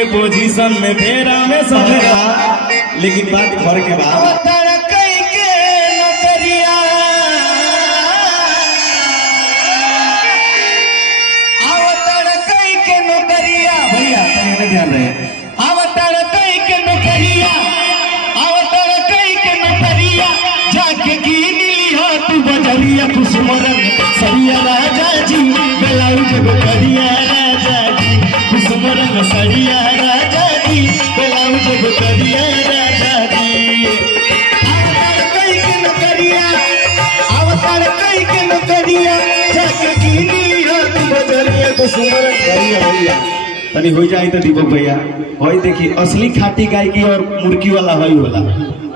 के पोजीशन में फेरा में सफेरा, लेकिन बात घर के बाद ध्यान रहे जाके कीन लिया तू बजरिया खुशमरन सरिया राजा जी ब्लाउज करिया राजा जी खुशमरन सरिया राजा जी ब्लाउज करिया राजा जी अवतार कई के नौकरिया जाके कीन लिया तू बजरिया खुशमरन करिया भैया तनी हो जाए तो दीपक भैया वही देखिए असली खाटी गाय की और मुर्गी वाला वही होला।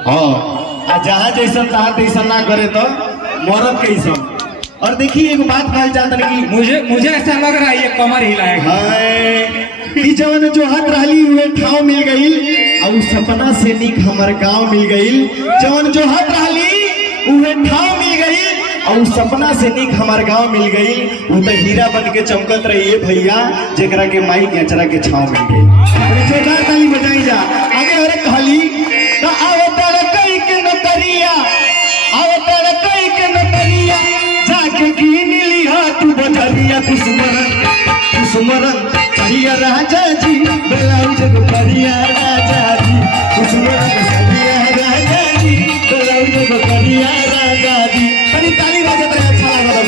हाँ जहाँ जैसा तहाँ तैसा ना करे तो मरद कैसा। और देखिए एक बात कहल जाता है कि मुझे ऐसा लग रहा है ये कमर हिलाएगा कि जवन जो हाथ रही हुए ठाव मिल गई और सपना से निक हमार गांव मिल गई। जवन जो हाथ रही हुए ठाव मिल गई और सपना से निक हमार गांव मिल गई। वो तो हीरा बन के चमकत रही है भैया जेकरा के माई के अचरा के छाव मिल गई। जोरदार ताली बजाई जा। आगे और कहली तो अवतार कई के नौकरिया अवतार कई के नौकरिया जाके कीन लिया तू बजरिया खुशमरन सरिया राजा जी ब्लाउज करिया राजा जी खुशमरन सरिया राजा जी ब्लाउज करिया राजा जी। तनी ताली बजा तो अच्छा लगा।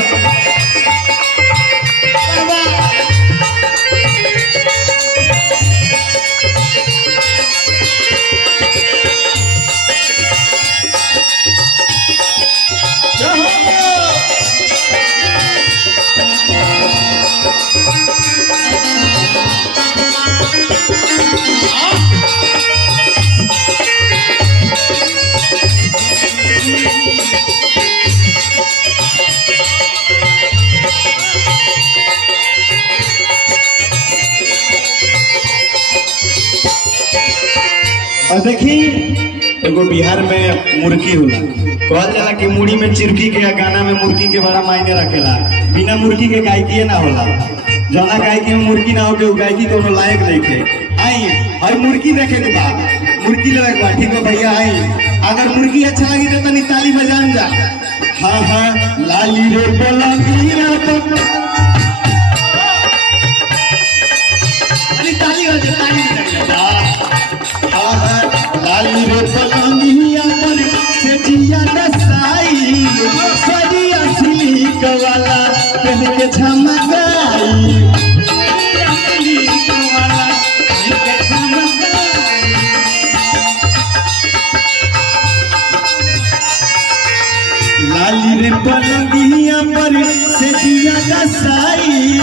और देखी एगो बिहार में मुर्गी होला कहल जाला कि मुड़ी में चिरकी के गाना में मुर्गी के बड़ा मायने रखेला। बिना मुर्गी के गायकी ना होला। जना गायकी में मुर्गी ना होके गायकी कोनो लायक नहीं थे। आई भाई मुर्गी देखे के बाद मुर्गी लगे के बाद ठीक है भैया आई अगर मुर्गी अच्छा लगी तो तनी ताली बजान जा। हाँ हाँ लाली रे बलंगिया ताली बजा ताली बजा। लाली रे पलंगिया पर से जिया दसाई सरिया सिलिक वाला पहन के झमकाई लाली रे पलंगिया पर से जिया दसाई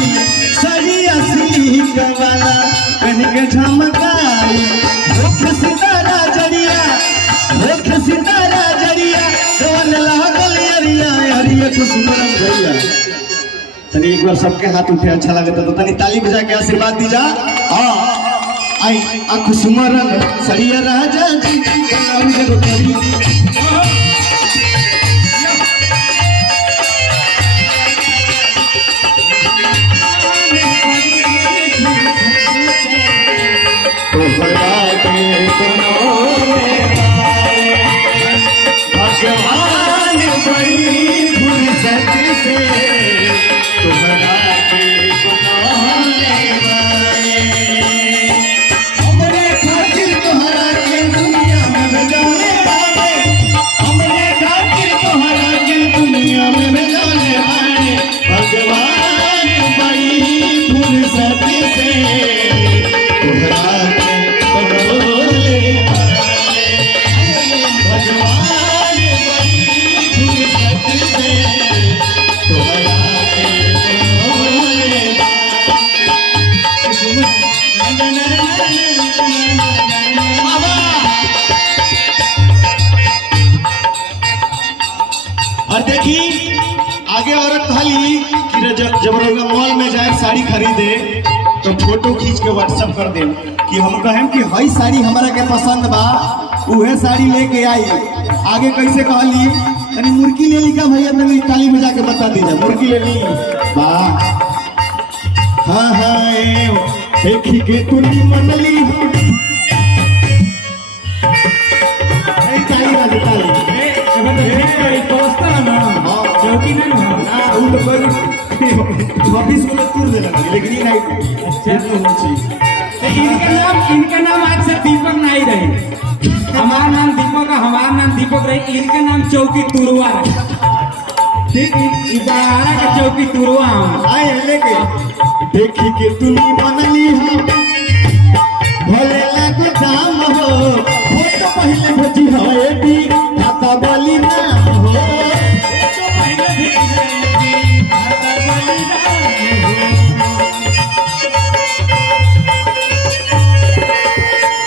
सरिया सिलिक वाला पहन के झमकाई सितारा जड़िया जवन लागल अरिया हरिया खुशमरन भैया। तनी एक बार सबके हाथ उठे अच्छा लगे तो तनी ताली बजा के आशीर्वाद दीजा। हाँ आई खुशमरन सरिया राजा जी ब्लाउज करिया भगवान बड़ी फुर्सत से तुम्हारा के बनौले हमरे खातिर तुम्हारा के दुनिया में भेजने वाले हमरे खातिर तुम्हारा के दुनिया में भेजने वाले भगवान बड़ी फुर्सत से तुम्हारा के बनौले और देखी आगे औरत कहली कि जब रउआ मॉल में जाए साड़ी खरीदे तो फोटो खींच के व्हाट्सएप कर दे कि हम कहें कि हई साड़ी हमारा के पसंद बा उहे साड़ी लेके आई। आगे कैसे कहली तनी मुर्गी ले ली का भैया तनी ताली बजा के बता दीजिए मुर्गी ले ली वाह। हाँ हाँ देखी के तुनी मनली हो ताली बाजे ताली ए, अगर तो ठीक है, दोस्त है ना, हाँ। चौकी ना ना। ना उ तो कोई 26 को तूर देना था, लेकिन ये नहीं अच्छा। वो चीज तो इनका नाम आज से दीपक नहीं रहे। हमारा नाम दीपक है, हमारा नाम दीपक रहे, इनका नाम चौकी तुरवा है। ठीक, इबारा का चौकी तुरवा हम। आए लेके देखी के तुनी मनली हो भले लागो दाम हो तो पहले भजी हो एटी खाता बोली नाम हो तो पहले भी आता वाली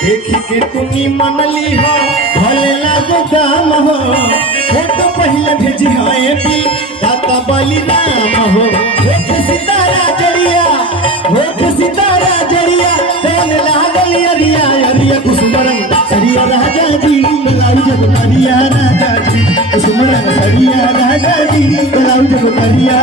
देखी के तुनी मनली हो भले लागो दाम हो तो पहले भजी हो एटी खाता बोली नाम हो एक सितारा जड़िया तेल लागल अरिया अरिया कुसुमरंग सरिया राजा जी बुलाऊ जब करिया राजा जी कुसुमरंग सरिया राजा जी बुलाऊ जब करिया